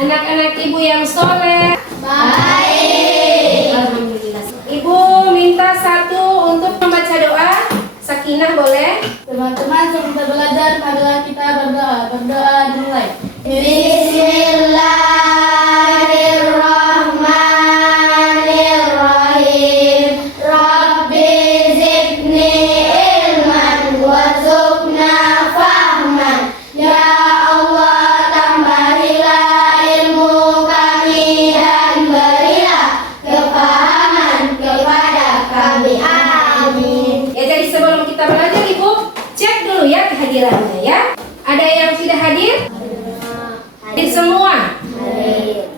Anak-anak ibu yang soleh. Baik. Alhamdulillah. Ibu minta satu untuk membaca doa. Sakinah boleh? Teman-teman sebelum belajar, marilah kita berdoa. Berdoa dimulai. Bismillahirrahmanirrahim. Rabbi zidni ilman warzuqna fahman. Ya Allah, tambahilah ilmu kami dan berilah kepahaman kepada kami. Amin. Ya, jadi sebelum kita belajar ibu, cek dulu ya kehadirannya ya. Ada yang sudah hadir? Hadir semua?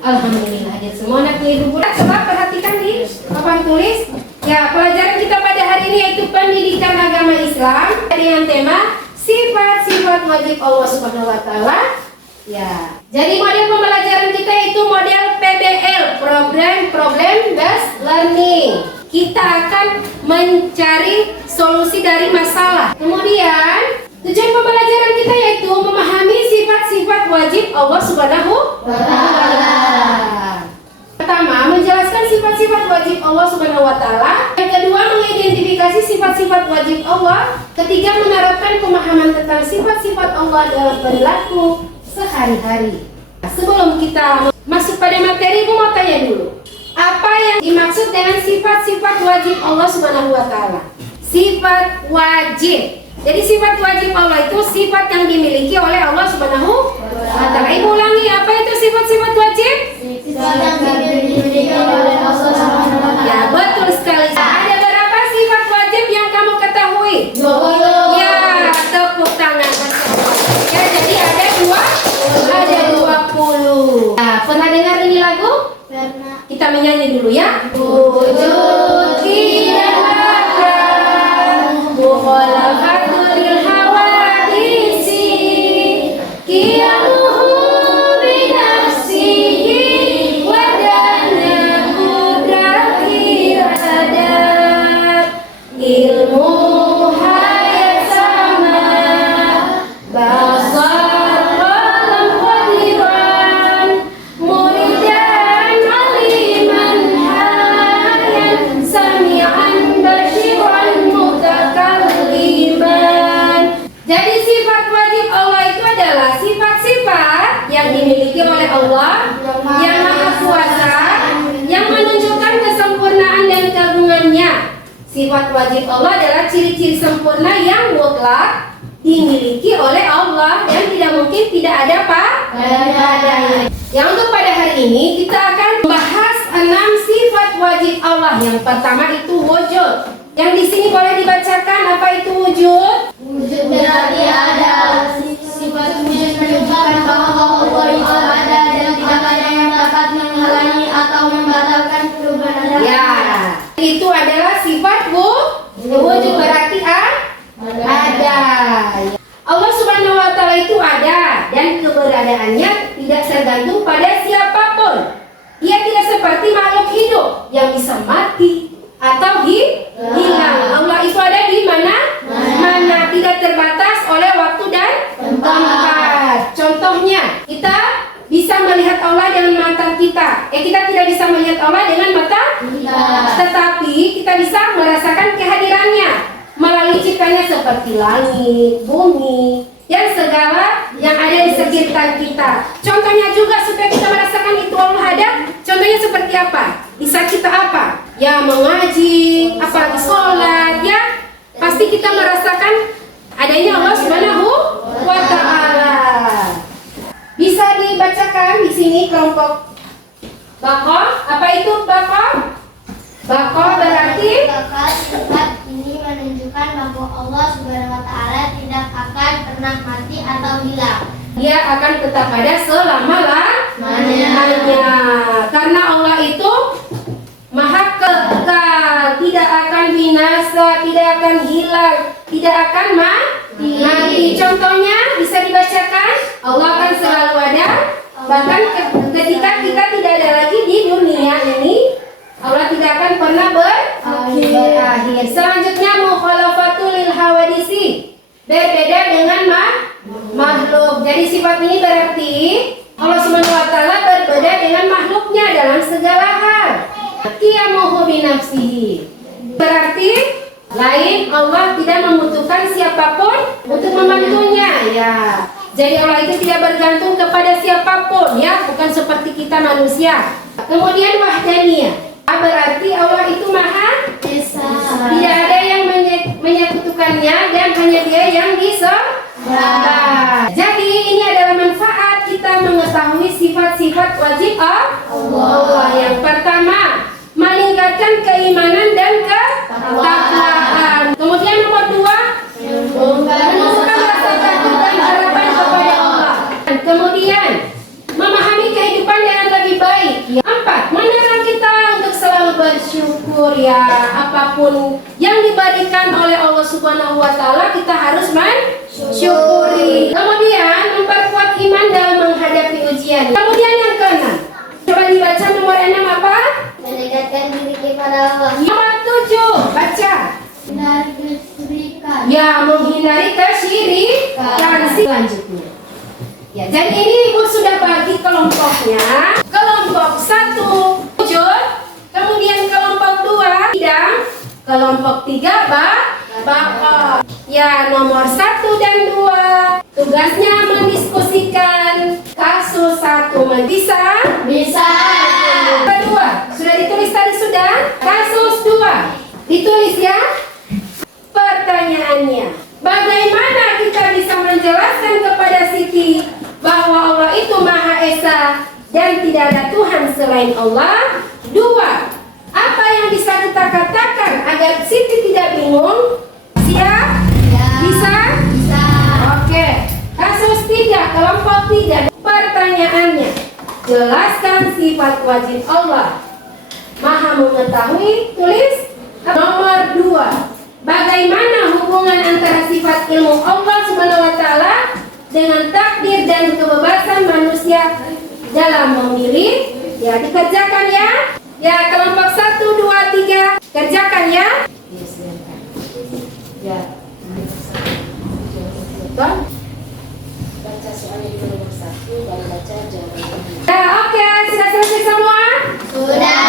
Alhamdulillah hadir semua anak ibu. Coba perhatikan di papan tulis. Ya, pelajaran kita pada hari ini yaitu pendidikan agama Islam dengan tema sifat-sifat wajib Allah Subhanahu wa taala. Ya. Jadi model pembelajaran kita itu model PBL, problem based learning. Kita akan mencari solusi dari masalah. Kemudian tujuan pembelajaran kita yaitu memahami sifat-sifat wajib Allah Subhanahu wa taala. Pertama, menjelaskan sifat-sifat wajib Allah Subhanahu wa taala. Yang kedua, mengidentifikasi sifat-sifat wajib Allah. Ketiga, menerapkan pemahaman tentang sifat-sifat Allah dalam perilaku sehari-hari. Sebelum kita masuk pada materi, ibu mau tanya dulu. Apa yang dimaksud dengan sifat-sifat wajib Allah Subhanahu wa taala? Sifat wajib. Jadi sifat wajib Allah itu sifat yang dimiliki oleh Allah Subhanahu wa taala. Ibu ulangi, apa itu sifat-sifat wajib? Sifat yang dimiliki oleh Allah Subhanahu wa taala. Ya, betul sekali. Ada berapa sifat wajib yang kamu ketahui? 20. Ya, tepuk tangan. Ya, jadi ada 20. Nah, pernah dengar ini lagu? Pernah. Kita menyanyi dulu ya. Wujud kiamat mukhalafatul hawadisi qiyamuhu binafsihi wa dana qudrati sadar ilmu hayat sama basar qalam qadiran muridan aliman hayan sami'an basyiran mutakalliman. Jadi sifat wajib Allah itu adalah sifat-sifat yang dimiliki oleh Allah yang Maha Kuasa, yang menunjukkan kesempurnaan dan keagungannya. Sifat wajib Allah adalah ciri-ciri sempurna yang mutlak dimiliki oleh Allah dan tidak mungkin tidak ada padanya. Yang untuk pada hari ini kita akan membahas 6 sifat wajib Allah. Yang pertama itu wujud. Yang di sini boleh dibacakan apa itu wujud? Wujud berarti ada. Sifat wujud menunjukkan bahwa Allah itu ada dan tidak ada yang dapat menghalangi atau membatalkan keberadaan. Ya, itu adalah sifat wujud berarti ada. Allah Subhanahu wa taala itu ada dan keberadaannya tidak tergantung pada siapapun. Ia tidak seperti makhluk hidup yang bisa mati atau hilang. Allah itu ada di mana? Tidak terbatas oleh waktu dan tempat. Contohnya, kita bisa melihat Allah dengan mata kita. Kita tidak bisa melihat Allah dengan mata tetapi kita bisa merasakan kehadirannya melalui ciptanya seperti langit, bumi, dan segala yang ada di sekitar kita. Contohnya juga supaya kita merasakan itu Allah ada. Contohnya seperti apa? Bisa kita apa? Ya mengaji, apalagi sholat, ya pasti kita merasakan adanya Allah Subhanahu wa taala. Bisa dibacakan di sini kelompok Baqarah. Apa itu Baqarah? Baqarah berarti Sifat ini menunjukkan bahwa Allah Subhanahu wa taala tidak akan pernah mati atau hilang. dia akan tetap ada selama-lamanya. Karena Allah itu Maha Kekal, tidak akan binasa, tidak akan hilang, tidak akan mati. Contohnya bisa dibacakan, Allah akan selalu ada. Bahkan ketika kita tidak ada lagi di dunia ini, Allah tidak akan pernah berakhir. Selanjutnya mukhalafatul lil hawadisi, berbeda dengan makhluk. Jadi sifat ini berarti Allah Subhanahu wa taala berbeda dengan makhluknya dalam segala hal. Qiyamuhu bi nafsihi, berarti lain, Allah tidak membutuhkan siapapun untuk membantunya. Ya, jadi Allah itu tidak bergantung kepada siapapun, ya, bukan seperti kita manusia. Kemudian wahdaniyah, berarti Allah itu maha esa, tidak ada yang menyekutukannya dan hanya Dia yang disembah. Jadi ini adalah manfaat kita mengetahui sifat-sifat wajib Allah. Yang pertama, meningkatkan keimanan dan ketakwaan. Kemudian nomor 2, menumbuhkan rasa takut dan harapan kepada Allah. Kemudian memahami kehidupan dengan lebih baik. 4, mendorong kita untuk selalu bersyukur, ya, apapun yang diberikan oleh Allah Subhanahu wa taala kita harus mensyukuri. Kemudian memperkuat iman dalam menghadapi ujian. Kemudian yang ke-6, coba dibaca nomor 6 apa? Mendekatkan diri kepada Allah. Nomor 7, baca. Hindari kesyirikan. Ya, menghindari kesyirikan. Selanjutnya. Ya, jadi ini Ibu sudah bagi kelompoknya. Kelompok 1 wujud, kemudian kelompok 2 bidang, kelompok 3 bakat. Ya, nomor 1 dan 2 tugasnya mendiskusikan kasus 1. Bisa? Bisa. Kedua, sudah ditulis tadi sudah? Kasus 2 ditulis, ya. Pertanyaannya, bagaimana kita bisa menjelaskan kepada Siti bahwa Allah itu Maha Esa dan tidak ada Tuhan selain Allah? 2, apa yang bisa kita katakan agar Siti tidak bingung? Siap? Ya. Bisa? Bisa. Oke. Kasus 3, kelompok 3. Pertanyaannya, jelaskan sifat wajib Allah. Maha mengetahui, tulis. Nomor 2, bagaimana hubungan antara sifat ilmu Allah Subhanahu wa taala dengan takdir dan kebebasan manusia dalam memilih? Ya, dikerjakan, ya. Ya, kelompok 1, 2, 3 kerjakan, ya. Ya, silakan. Ya. Baca soalnya di nomor 1, baru baca jawabannya. Ya, oke, sudah selesai semua? Sudah.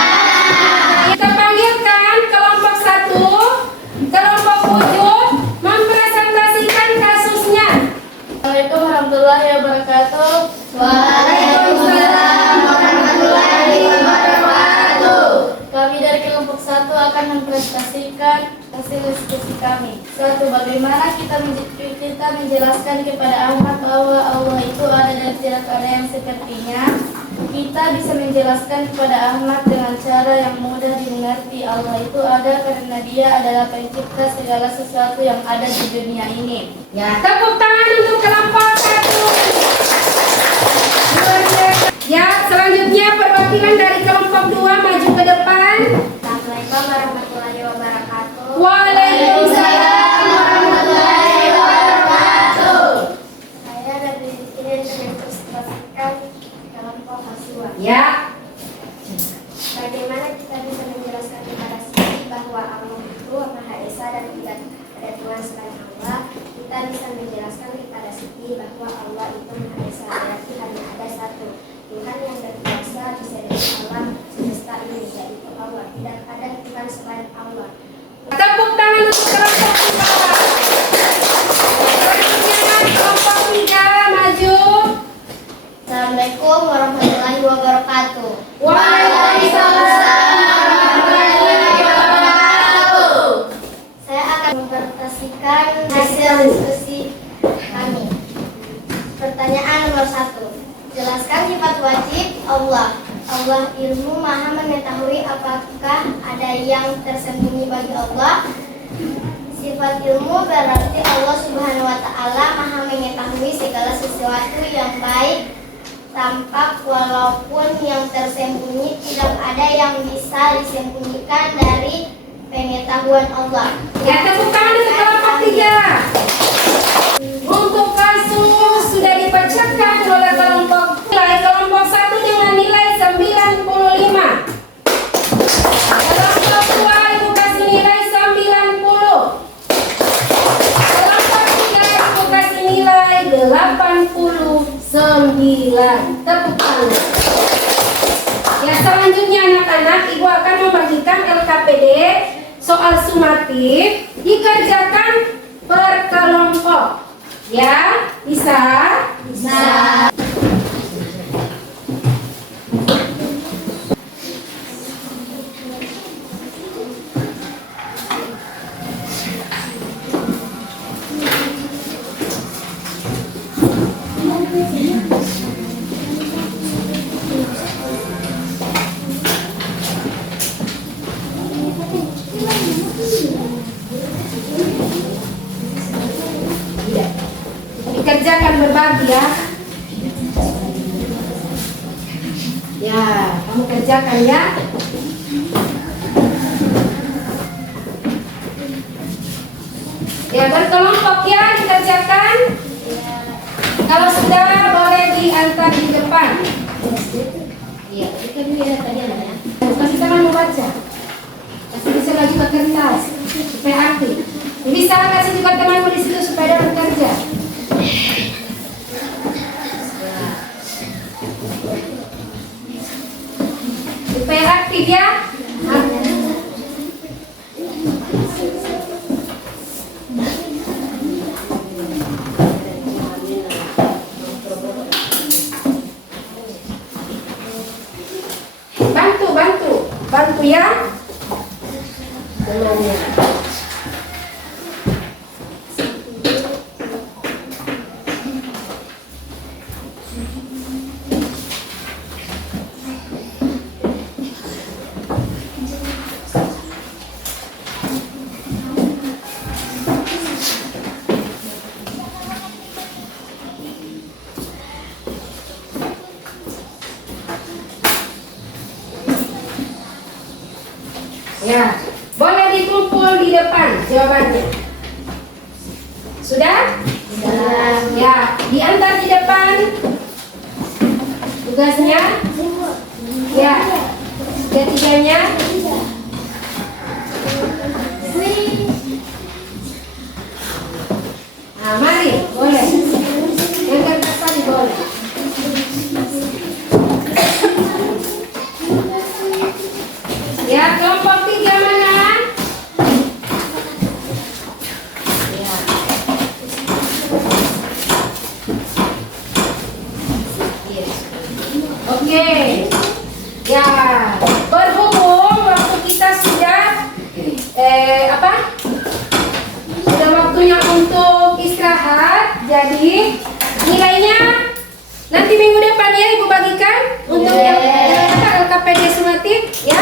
Kita panggilkan kelompok 1, kelompok wujud, mempresentasikan kasusnya. Assalamualaikum warahmatullahi wabarakatuh. Waalaikumsalam warahmatullahi wabarakatuh. Kami dari kelompok 1 akan mempresentasikan hasil diskusi kami. 1. Bagaimana kita menjelaskan kepada Ahmad bahwa Allah itu ada dan tidak ada yang sepertinya. Kita bisa menjelaskan kepada Ahmad dengan cara yang mudah dimengerti. Allah itu ada karena Dia adalah pencipta segala sesuatu yang ada di dunia ini. Ya, tepuk tangan untuk kelompok 1. Ya, selanjutnya perwakilan dari kelompok 2 maju ke depan. Assalamualaikum warahmatullahi wabarakatuh. Waalaikumsalam warahmatullahi wabarakatuh. Saya dari sini mempresentasikan kelompok mahasiswa. Ya. Bagaimana kita bisa menjelaskan kepada Siti bahwa Allah itu Maha Esa dan tidak ada Tuhan selain Allah? Kita bisa menjelaskan kepada Siti bahwa Allah itu Maha Esa, berarti hanya ada satu Tuhan yang berkuasa bisa dari alam semesta ini, yaitu Allah. Tidak ada Tuhan selain Allah. Tepuk tangan untuk kelompok 3. Kelompok 3 maju. Assalamualaikum warahmatullahi wabarakatuh. Waalaikumsalam warahmatullahi wabarakatuh. Saya akan mempresentasikan hasil diskusi kami. Pertanyaan nomor 1. Jelaskan sifat wajib Allah. Allah ilmu, Maha mengetahui. Apakah ada yang tersembunyi bagi Allah? Sifat ilmu berarti Allah Subhanahu wa taala Maha mengetahui segala sesuatu yang baik, tampak walaupun yang tersembunyi. Tidak ada yang bisa disembunyikan dari pengetahuan Allah. Ya, tepuk tangan untuk kelompok 3. Untuk kasus sudah dibacakan oleh kelompok 1 dengan nilai 95. Kelompok 2 Ibu kasih nilai 90. Kelompok 3 Ibu kasih nilai 89. Tepuk tangan. Ya, selanjutnya anak-anak, Ibu akan membagikan LKPD soal sumatif dikerjakan per kelompok. Ya, bisa? Bisa. Dikerjakan berbagi ya. Ya, kamu kerjakan ya. Ya, berkelompok ya dikerjakan. Kalau sudah boleh diantar di depan. Iya, itu dia tadi ya. Kasih tangan membaca. Kasih bisa lagi ke kertas supaya aktif. Bisa kasih juga temanmu di situ supaya dapat kerja. Supaya aktif ya. Bantu ya temannya. Ya, boleh dikumpul di depan jawabannya. Sudah? Sudah. Ya, diantar di depan tugasnya. Ya, ketiganya. Nah, mari, boleh. Yang kertas tadi boleh. Ya, kelompok 3 mana? Ya. Oke. Ya, berhubung waktu kita sudah sudah waktunya untuk istirahat, jadi nilainya nanti minggu depan ya Ibu bagikan untuk yang LKPD sumatif ya.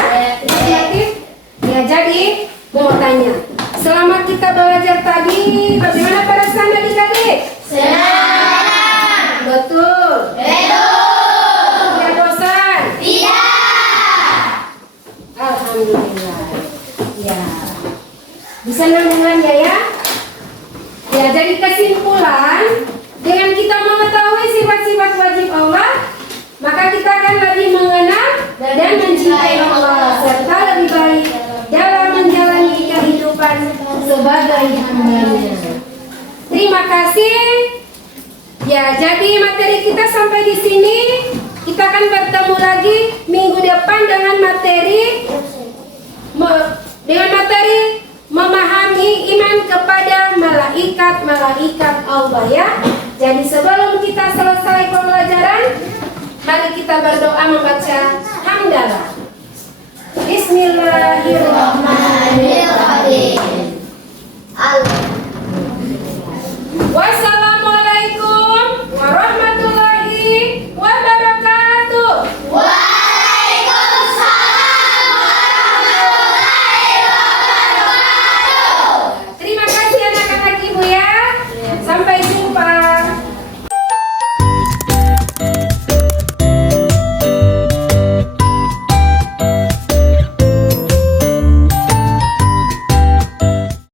Ya, jadi mau tanya, selama kita belajar tadi, bagaimana perasaan adik-adik? Senang. Betul. Betul. Tidak bosan? Tidak. Alhamdulillah. Ya, bisa nambungan ya? Ya, jadi kesimpulan, dengan kita mengetahui sifat-sifat wajib Allah, maka kita akan lebih mengenal dan mencintai Allah serta lebih baik dalam menjalani kehidupan sebagai hamba-Nya. Terima kasih. Ya, jadi materi kita sampai di sini. Kita akan bertemu lagi minggu depan dengan materi memahami iman kepada malaikat Allah ya. Jadi sebelum kita selesai pembelajaran, mari kita berdoa membaca hamdalah. Bismillahirrahmanirrahim.